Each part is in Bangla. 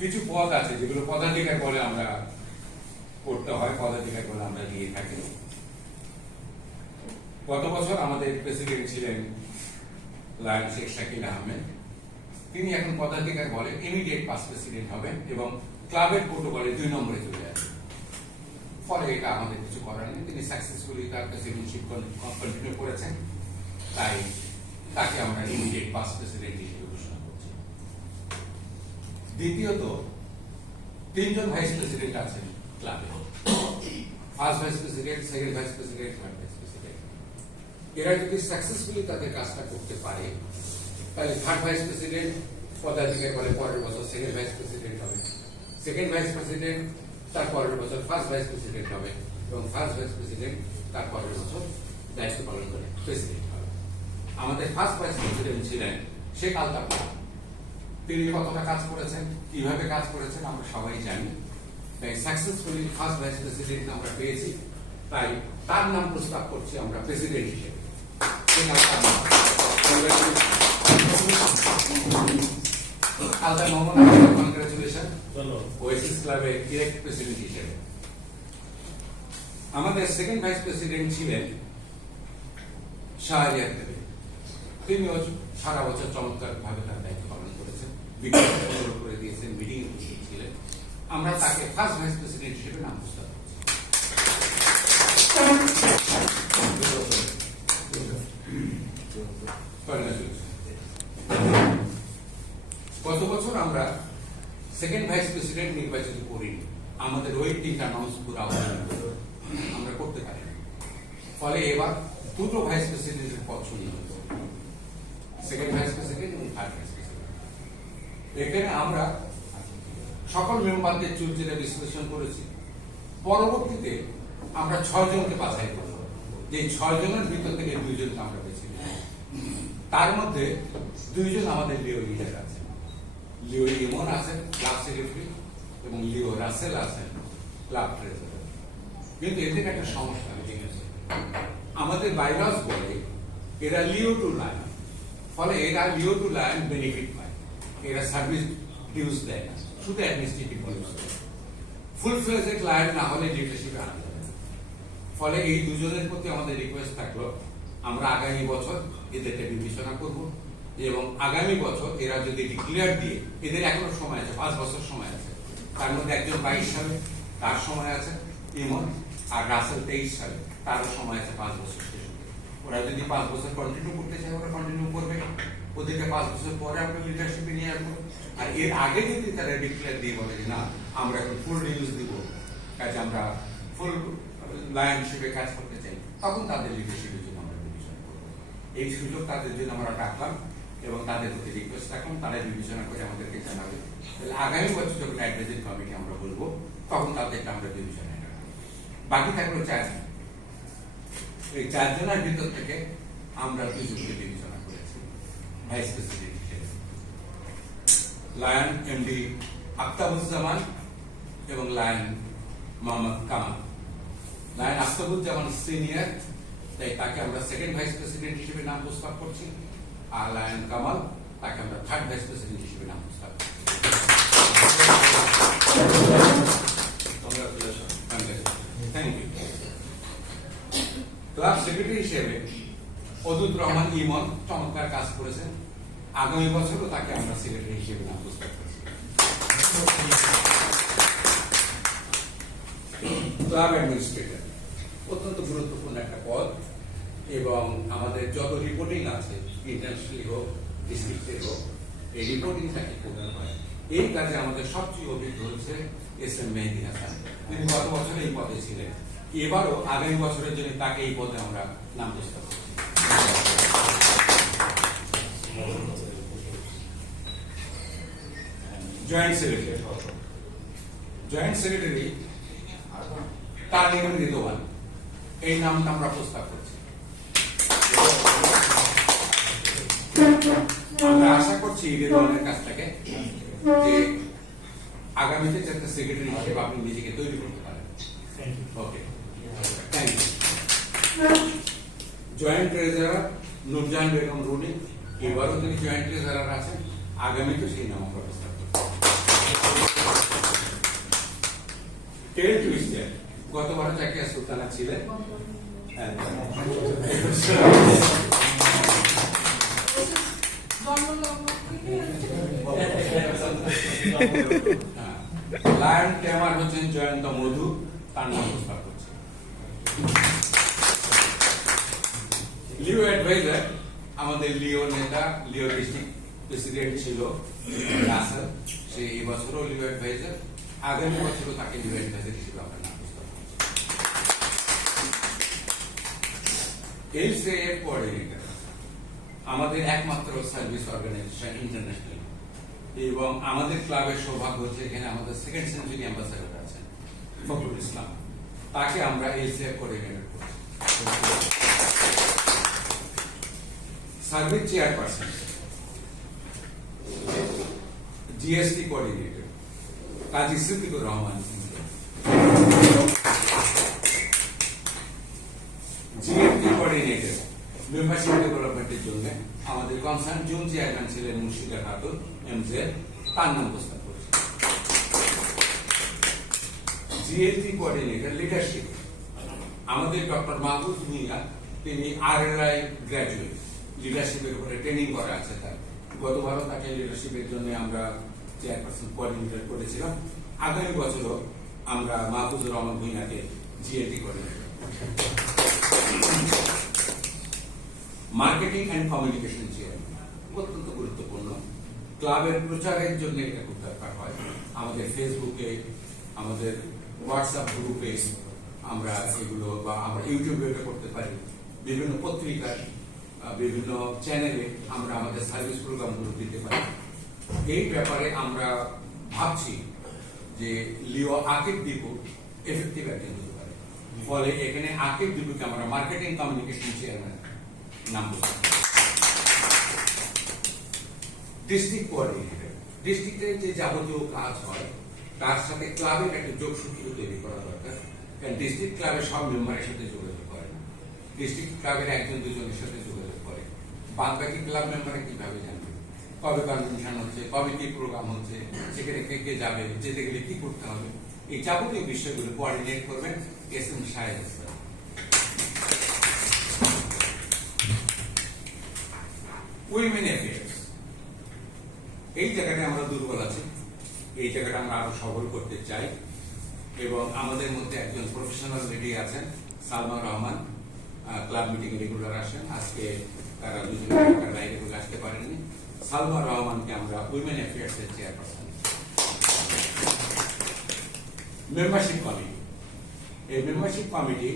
কিছু পদ আছে যেগুলো পদাধিকার বলে আমরা করতে হয়, পদাধিকার বলে আমরা দিয়ে থাকি। গত বছর আমাদের প্রেসিডেন্ট ছিলেন লায়ন শেখ শাকিল আহমেদ। তিনি এখন পদাধিকার বলে ইমিডিয়েট পাস প্রেসিডেন্ট হবেন এবং ক্লাবের প্রোটোকলে 2 নম্বরে চলে যাবেন। ফলে এটা আমাদের কিছু করার নেই, তিনি সাকসেসফুলি তার প্রেসিডেন্টশিপ কন্টিনিউ করেছেন, তাই তাকে আমরা ইমিডিয়েট পাস প্রেসিডেন্ট হিসেবে ঘোষণা করছি। দ্বিতীয়ত 3 জন ভাইস প্রেসিডেন্ট আছেন ক্লাবে, first vice president, second vice president, third vice president. এরা যদি সাকসেসফুলি তাদের কাজটা করতে পারে তাহলে থার্ড ভাইস প্রেসিডেন্ট পদাধিকার বলে পরের বছর সেকেন্ড ভাইস প্রেসিডেন্ট হবে, সেকেন্ড ভাইস প্রেসিডেন্ট তার পরের বছর ফার্স্ট ভাইস প্রেসিডেন্ট হবে এবং ফার্স্ট ভাইস প্রেসিডেন্ট তার পরের বছর দায়িত্ব পালন করে প্রেসিডেন্ট হবে। আমাদের ফার্স্ট ভাইস প্রেসিডেন্ট ছিলেন শেখ আলতাফ। তিনি কতটা কাজ করেছেন, কিভাবে কাজ করেছেন আমরা সবাই জানি। তাই সাকসেসফুলি ফার্স্ট ভাইস প্রেসিডেন্ট আমরা পেয়েছি, তাই তার নাম প্রস্তাব করছি আমরা প্রেসিডেন্ট হিসেবে। আলতাফ মোহাম্মদ, কনগ্রাচুলেশন ওয়েসিস ক্লাবের ডিরেক্ট প্রেসিডেন্ট হিসেবে। আমাদের সেকেন্ড ভাইস প্রেসিডেন্ট ছিলেন শাহরিয়ার দেবী। তিনিও সারা বছর চমৎকার ভাবে তার দায়িত্ব পালন করেছেন, বিজ্ঞাপন করে দিয়েছেন, মিটিং ছিলেন। আমরা তাকে ফার্স্ট ভাইস প্রেসিডেন্ট হিসেবে নাম প্রস্তাব করছি। গত বছর আমরা সেকেন্ড ভাইস প্রেসিডেন্ট নির্বাচিত করিনি, আমাদের ওই 3টা নাউন্স পুরো আমরা করতে পারি। ফলে এবার 2টো ভাইস প্রেসিডেন্টের পদ শূন্য হতো, সেকেন্ড ভাইস প্রেসিডেন্ট এবং থার্ড ভাইস প্রেসিডেন্ট। এখানে আমরা সকল মেম্বারদের চুক্তিটা বিশ্লেষণ করেছি। পরবর্তীতে আমরা 6 জনকে বাছাই করব, যে 6 জনের ভিতর থেকে 2 জনকে আমরা বেছে নিই। তার মধ্যে 2 জন আমাদের লিও লিডার আছেন, লিও ইমন আছেন ক্লাব সেক্রেটারি এবং লিও রাসেল আছেন ক্লাব ট্রেজারার। কিন্তু এদের একটা সমস্যা আছে, আমাদের বাইলস বলে এরা লিও টু লায়ন, ফলে এরা লিও টু লায়ন বেনিফিট পায়, এরা সার্ভিস ডিউস দেয় না, শুধু অ্যাডমিনিস্ট্রেটিভ ডিউস দেয়। ফুল ফ্লেজেড লায়ন না হলে লিডারশিপে আনা যাবে না। ফলে এই 2 জনের প্রতি আমাদের রিকোয়েস্ট থাকলো, আমরা আগামী বছর এদেরকে বিবেচনা করব এবং আগামী বছর এরা যদি ডিক্লেয়ার দিয়ে, এদের এখনো সময় আছে, 5 বছর সময় আছে, তার মধ্যে একজন 22 সালে তার সময় আছে ইমন, আর রাসেল 23 সালে তারও সময় আছে 5 বছর শেষ হতে। ওরা যদি 5 বছর কন্টিনিউ করতে চায় ওরা কন্টিনিউ করবে, ওদেরকে 5 বছর পরে আমরা লিডারশিপে নিয়ে আসবো। আর এর আগে যদি তারা ডিক্লেয়ার দিয়ে বলে যে না আমরা এখন ফুল রিউজ দিব, কাজে আমরা ফুল লায়ন হিসেবে কাজ করতে চাই, তখন তাদের লিডারশিপের জন্য আমরা বিবেচনা করবো। এই সুযোগ তাদের জন্য আমরা রাখলাম এবং তাদের প্রতি রিকোয়েস্ট রাখলাম, তারা বিবেচনা করে আমাদেরকে জানাবে। তাহলে আগামী বছর যখন অ্যাডভাইজারি কমিটি আমরা বলবো তখন তাদেরকে আমরা বিবেচনায় রাখবো। বাকি থাকলো 4 জন। এই 4 জনের ভিতর থেকে আমরা 2 জনকে বিবেচনা করেছি ভাইস প্রেসিডেন্ট হিসেবে, লায়ন এমডি আফতাবুজ্জামান এবং lion Mohammad Kamal. Lion Aftabuzzaman senior, তাই তাকে আমরা সেকেন্ড ভাইস প্রেসিডেন্ট হিসেবে নাম প্রস্তাব করছি, আর লায়ন কামাল তাকে আমরা থার্ড ভাইস প্রেসিডেন্ট হিসেবে নাম প্রস্তাব করছি। Thank you. ক্লাব সেক্রেটারি হিসেবে অদুত রহমান ইমন চমৎকার কাজ করেছেন, আগামী বছরও তাকে আমরা সেক্রেটারি হিসেবে নাম প্রস্তাব করছি। ক্লাব অ্যাডমিনিস্ট্রেটর অত্যন্ত গুরুত্বপূর্ণ একটা পদ এবং আমাদের যত রিপোর্টিং আছে ইন্টারন্যাশনালি হোক ডিস্ট্রিক্টে হোক, এই রিপোর্টিং থাকে প্রোগ্রাম হয়। এই কাজে আমাদের সবচেয়ে অভিজ্ঞ হচ্ছে এস.এম. মেহেদী হাসান। তিনি গত বছর এই পদে ছিলেন, এবারও আগামী বছরের জন্য তাকে এই পদে আমরা নাম প্রস্তাব করছি। জয়েন্ট সেক্রেটারি তালিম রিদওয়ান, এই নামটা আমরা প্রস্তাব করছি। আমরা আশা করছি রিদওয়ানের কাছ থেকে যে আগামীতে একটা সেক্রেটারি হিসেবে আপনি নিজেকে তৈরি করতে পারেন। Okay, thank you. Joint treasurer Nurjahan Begum Runi, এবারও তিনি জয়েন্ট ট্রেজারার আছেন, আগামীতে সেই নাম আমরা প্রস্তাব করছি। টেল টুইস্টার, গতবার জাকিয়া সুলতানা ছিলেন। লায়ন টেমার হচ্ছেন জয়ন্ত মধু, তার নাম প্রস্তাব করছে। লিও অ্যাডভাইজার, আমাদের লিও নেতা, লিও ডিস্ট্রিক্ট প্রেসিডেন্ট ছিল রাসেল, সে এই বছরও লিও অ্যাডভাইজার, আগামী বছরও তাকে লিও অ্যাডভাইজার হিসেবে আমরা নাম প্রস্তাব করছি। এলসিএফ কোঅর্ডিনেটর, আমাদের একমাত্র সার্ভিস অর্গানাইজেশন ইন্টারন্যাশনাল, এবং আমাদের ক্লাবের সৌভাগ্য হচ্ছে এখানে আমাদের সেকেন্ড সেঞ্চুরি অ্যাম্বাসাডর আছেন ফখরুল ইসলাম, তাকে আমরা এলসিএফ কোঅর্ডিনেটর করছি। সার্ভিস চেয়ারপারসন, জিএসটি কোঅর্ডিনেটর কাজী সিদ্দিকুর রহমান, জিএফটি কোঅর্ডিনেটর মেম্বারশিপ ডেভেলপমেন্টের জন্য আমাদের কনসার্ন জোন চেয়ারম্যান ছিলেন মুর্শিদা খাতুন এমজে, তার নাম প্রস্তাব করছে। জিএলটি কোঅর্ডিনেটর লিডারশিপ, আমাদের ডক্টর মাহবুব ভুঁইয়া, তিনি আরএলআই গ্র্যাজুয়েট, লিডারশিপের উপরে ট্রেনিং করা আছে তার, গতবারও তাকে লিডারশিপের জন্য আমরা চেয়ারপারসন কোঅর্ডিনেটর করেছিলাম। আগামী বছরও আমরা মাহফুজুর রহমান ভুঁইয়াকে GLT coordinator. Marketing and communication chairman, অত্যন্ত গুরুত্বপূর্ণ, ক্লাবের প্রচারের জন্য এটা খুব দরকার হয়। আমাদের ফেসবুকে, আমাদের হোয়াটসঅ্যাপ গ্রুপে আমরা এগুলো, বা আমরা ইউটিউবে এটা করতে পারি, বিভিন্ন পত্রিকায়, বিভিন্ন চ্যানেলে আমরা আমাদের সার্ভিস প্রোগ্রামগুলো দিতে পারি। এই ব্যাপারে আমরা ভাবছি যে লিও আকিব দীপু এফেক্টিভ একজন হতে পারে, ফলে এখানে আকিব দীপুকে আমরা মার্কেটিং কমিউনিকেশন চেয়ারম্যান নাম বলছি। ডিস্ট্রিক্ট কোঅর্ডিনেটর, ডিস্ট্রিক্টের যে যাবতীয় কাজ হয় তার সাথে ক্লাবের একটা যোগসূত্র তৈরি করা দরকার, কারণ ডিস্ট্রিক্ট ক্লাবের সব মেম্বারের সাথে যোগাযোগ করে না, ডিস্ট্রিক্ট ক্লাবের একজন দুজনের সাথে যোগাযোগ করে, বাদ বাকি ক্লাব মেম্বারে কিভাবে জানবে কবে কনভেনশন হচ্ছে, কবে কি প্রোগ্রাম হচ্ছে, সেখানে কে কে যাবে, যেতে গেলে কি করতে হবে, এই যাবতীয় বিষয়গুলো কোঅর্ডিনেট করবেন এস এম সাহেব। উইমেন অ্যাফেয়ার্স, এই জায়গাটা আমরা দুর্বল আছি, এই জায়গাটা আমরা আরো সবল করতে চাই, এবং আমাদের মধ্যে একজন প্রফেশনাল লেডি আছেন Salma Rahman, club meeting regular আসেন, আজকে তারা দুজনে রেগুলার আসতে পারেননি। সালমা রহমানকে আমরা উইমেন অ্যাফেয়ার্স এর চেয়ারপারসন। মেম্বারশিপ কমিটি, এই মেম্বারশিপ কমিটি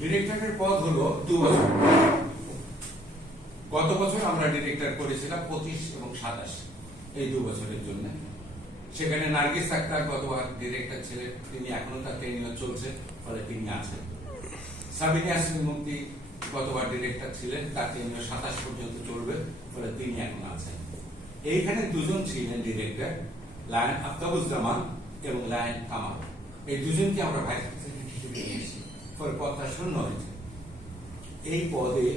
ডিরেক্টরের পদ হলো 2 বছর। গত বছর আমরা ডিরেক্টর করেছিলাম 25 এবং 27, এই 2 বছরের জন্য। সেখানে নার্গিস আক্তার গতবার ডিরেক্টর ছিলেন, তিনি এখনো তার ট্রেনিং চলছে, ফলে তিনি আছেন। সাবিনা ইয়াসমিন মুফতি গতবার ডিরেক্টর ছিলেন, তার ট্রেনিং 27 পর্যন্ত চলবে, ফলে তিনি এখন আছেন। এইখানে দুজন ছিলেন ডিরেক্টর, লায়ন আফতাবুজ্জামান এবং লায়ন কামাল, এই দুজনকে আমরা ভাইস প্রেসিডেন্ট হিসেবে নিয়েছি, ফলে পদটা শূন্য হয়েছে। এই পদে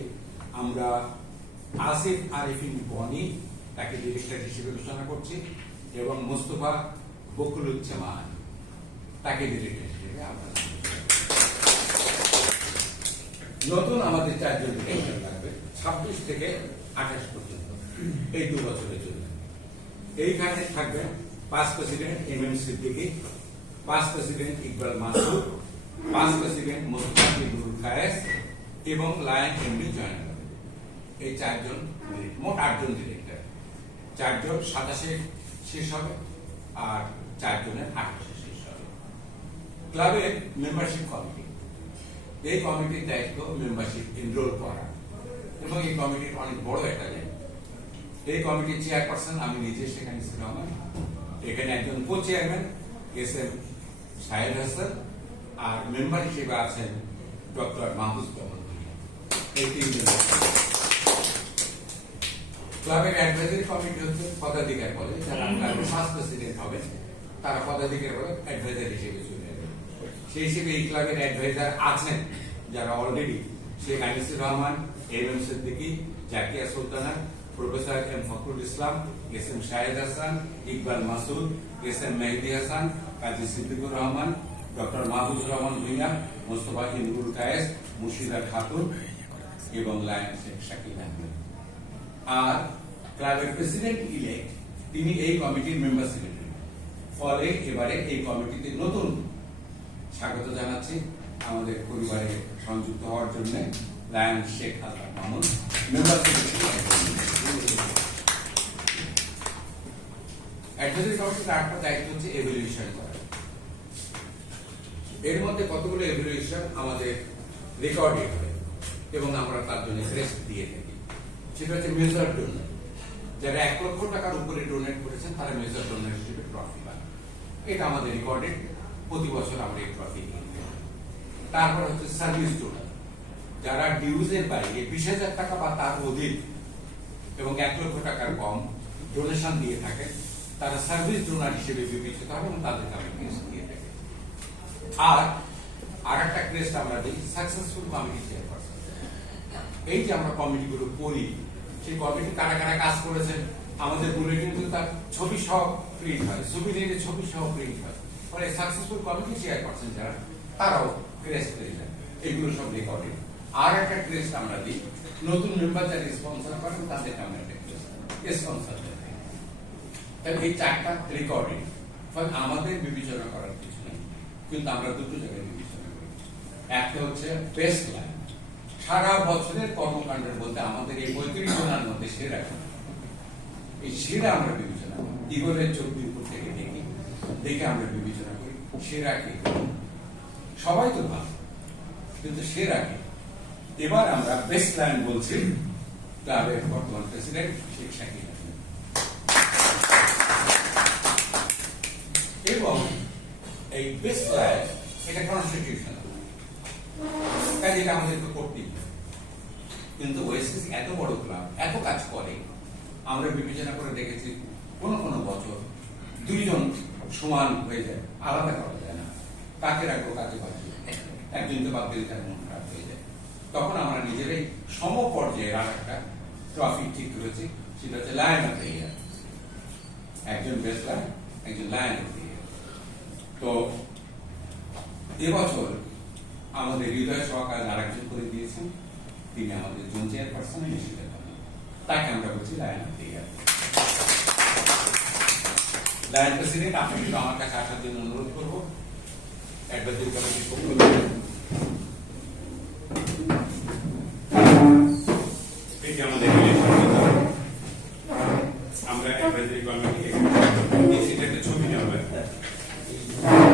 আমরা আসিফ আরিফিন বনি, তাকে ডিরেক্টর হিসেবে ঘোষণা করছি, এবং মোস্তফা বকুলুজ্জামান, তাকে ডিরেক্টর হিসেবে আমরা। নতুন আমাদের 4 জন ডিরেক্টর লাগবে 26 থেকে 28 পর্যন্ত, এই 2 বছরের জন্য। এইখানে থাকবেন past president M M Siddiqui, past president Iqbal Masud, past president Mostafizul Kayes এবং লায়ন এমডি জয়েন করবেন। এই 4 জন, মোট 8 জন ডিরেক্টর, 4 জন 27 শেষ হবে, আর 4 জনের 28 শেষ হবে। ক্লাবের মেম্বারশিপ কমিটি, এই কমিটির দায়িত্ব মেম্বারশিপ এনরোল করা, এবং এই কমিটির অনেক বড় একটা দায়িত্ব। এই কমিটির চেয়ারপারসন আমি নিজে সেখানে ছিলাম, এখানে একজন কো চেয়ারম্যান এস এম সাহেব হাসান, আর মেম্বার হিসেবে আছেন ডক্টর মাহফুজ রহমান। এই 3 জন। ক্লাবের অ্যাডভাইজারি কমিটি হচ্ছে পদাধিকার বলে, যারা ক্লাবের ফার্স্ট প্রেসিডেন্ট হবে তারা পদাধিকার বলে অ্যাডভাইজার হিসেবে চলে যাবে। সেই হিসেবে এই ক্লাবের অ্যাডভাইজার আছেন যারা already Sheikh Anisur Rahman, M M Siddiqui, Zakia Sultana, professor M Fakhrul Islam, S M Shahed Hasan, Iqbal Masud, S M Mehedi Hasan, Kazi Siddiqur Rahman, doctor Mahbubur Rahman Bhuiyan, Mostafa Imrul Kayes, Murshida Khatun এবং লায়ন শেখ শাকিল আহমেদ। আর ক্লাবের প্রেসিডেন্ট ইলেক্ট তিনি এই কমিটির মেম্বার সেক্রেটারি। ফলে এবারে এই কমিটিতে নতুন স্বাগত জানাচ্ছি আমাদের পরিবারে সংযুক্ত হওয়ার জন্য lion Sheikh Altaf Mamun member secretary. Advisory কমিটির আরেকটা দায়িত্ব হচ্ছে এভালুয়েশন করা। এর মধ্যে কতগুলো এভালুয়েশন আমাদের রেকর্ডেড হয় এবং আমরা তার জন্য ক্রেস্ট দিয়ে থাকি। সেটা হচ্ছে মেজর ডোনার, যারা 1 লক্ষ টাকার উপরে ডোনেট করেছেন তারা মেজর ডোনার হিসেবে ট্রফি পান। এটা আমাদের রেকর্ডেড, প্রতি বছর আমরা এই ট্রফি নিয়ে থাকি। তারপর হচ্ছে সার্ভিস ডোনার, যারা ডিউজের বাইরে 20,000 টাকা বা তার অধিক এবং 1 লক্ষ টাকার কম ডোনেশন দিয়ে থাকে, তারা সার্ভিস ডোনার হিসেবে বিবেচিত হবে এবং তাদেরকে আমরা ক্রেস্ট দিয়ে থাকি। আর একটা ক্রেস্ট আমরা দিই সাকসেসফুল কমিটি চেয়ারপারসন। এই যে আমরা কমিটিগুলো করি, সেই কমিটি কারা কারা কাজ করেছেন আমাদের বুলেটিন কিন্তু তার ছবি সহ প্রিন্ট হয়, সুবিধে ছবি সহ প্রিন্ট হয়। ফলে সাকসেসফুল কমিটি চেয়ারপারসন যারা তারাও ক্রেস্ট পেয়ে যায়। এগুলো সব রেকর্ডেড। আর একটা ক্রেস্ট আমরা দিই নতুন মেম্বার যারা স্পন্সর করেন তাদেরকে আমরা একটা স্পন্সর দেয়। তাহলে এই 4টা রেকর্ডেড। ফলে আমাদের বিবেচনা করার কিছু নেই, কিন্তু আমরা দুটো জায়গায় বিবেচনা করি। একটা হচ্ছে বেস্ট লাইন, সারা বছরের কর্মকাণ্ডের বলতে আমাদের এই 35 জনের মধ্যে সেরা, এই সেরা আমরা বিবেচনা করি। ইগলের চোখ উপর থেকে দেখে আমরা বিবেচনা করি সেরা কে। সবাই তো ভালো, কিন্তু সেরা কে। এবার আমরা বেস্ট লাইন বলছি ক্লাবের বর্তমান প্রেসিডেন্ট শেখ শাকিল আহমেদ। এবং এই বেস্ট লাইন এটা কনস্টিটিউশনাল, কাজে এটা আমাদেরকে করতেই হবে। কিন্তু ওয়েসিস এত বড় ক্লাব, এত কাজ করে, আমরা বিবেচনা করে দেখেছি কোনো কোনো বছর 2 জন সমান হয়ে যায়, আলাদা করা যায় না। কাকে রাখবো কাকে বাঁচবো, একজনকে বাদ দিলে তার মন খারাপ হয়ে যায়। তখন আমরা নিজেরাই সম পর্যায়ের আর একটা ট্রফি ঠিক করেছি, সেটা হচ্ছে লায়ন অফ দ্য ইয়ার। একজন বেস্ট লায়ন, একজন লায়ন অফ দ্য ইয়ার। তো এবছর আমাদের হৃদয় সহকার আরেকজন করে দিয়েছেন, তিনি আমাদের জোন চেয়ারপারসন হিসেবে, তাকে আমরা বলছি lion of the year. Lion president, আপনি কিন্তু আমার কাছে আসার জন্য অনুরোধ করবো। অ্যাডভাইজারি কমিটির পক্ষ থেকে এই যে আমাদের আমরা অ্যাডভাইজারি কমিটি